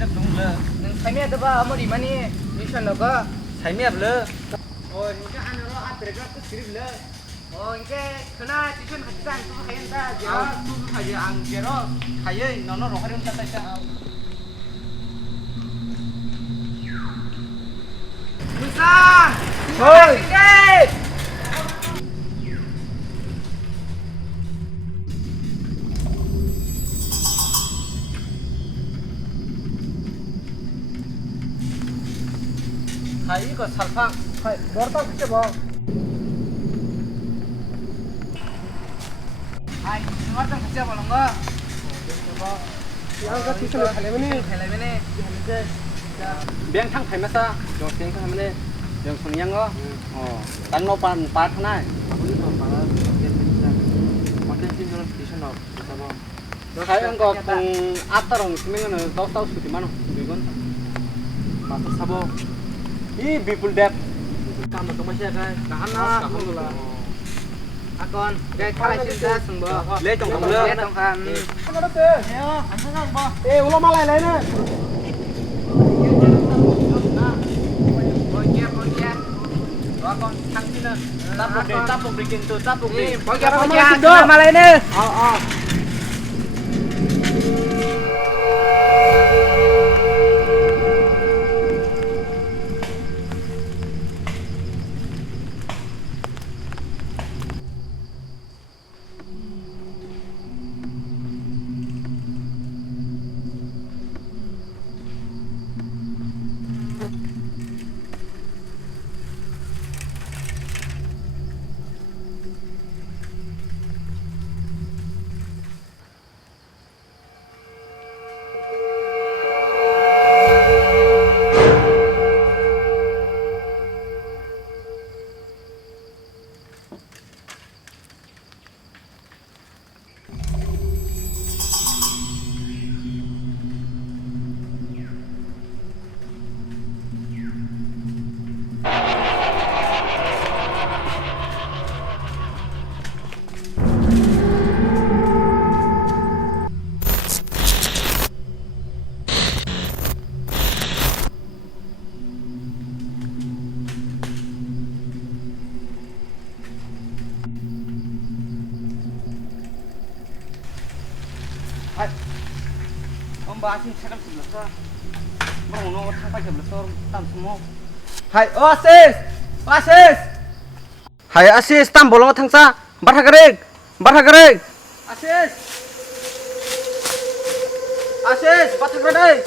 จะตรงเลยนึงใช้เมียแต่ว่าเอามาดีมานี่นี่ฉันแล้วก็ใช้เมียเลยโอ้ยนี่ก็อันนั้นเราอัดเตะก็ติดสิบเลยโอ้ยแกขนาดที่ฉันขัดใจตัวใครยังได้เดี๋ยวตู้ใครจะอังเดี๋ยวใครยังนอนรอใครเริ่มตัดใจจะเอามุซ่าเฮ้ยเด็ดใครก็สัลฟังใครบอร์ต้าขึ้นจะบอกใครบอร์ต้าขึ้นจะบอกลงก็ยังก็ที่ฉันเลยอะไรไม่นี่อะไรไม่นี่เบี้ยงทั้งไทยมาซะจงเสียงทั้งไม่นี่ยังคนยังก็อ๋อตั้งโนปันปาร์ทนายใครอังก็คงอัตตารองสิ่งนั้นเต้าสุดที่มันดูกันมาสักสบini people debt kamu tuh masih ada kahana akon kayak kalah cinta sembo le tong kan ada tuh ya anjing apa ulah malah lainnya boy akon thang sini tapuk bikin tuh tapuk nih boy malah ini oh hai om basin sekali sebelah mau nongol sampai sebelah tam semua hai oasis hai asis tam bolong thangsa barhagarik asis barhagarik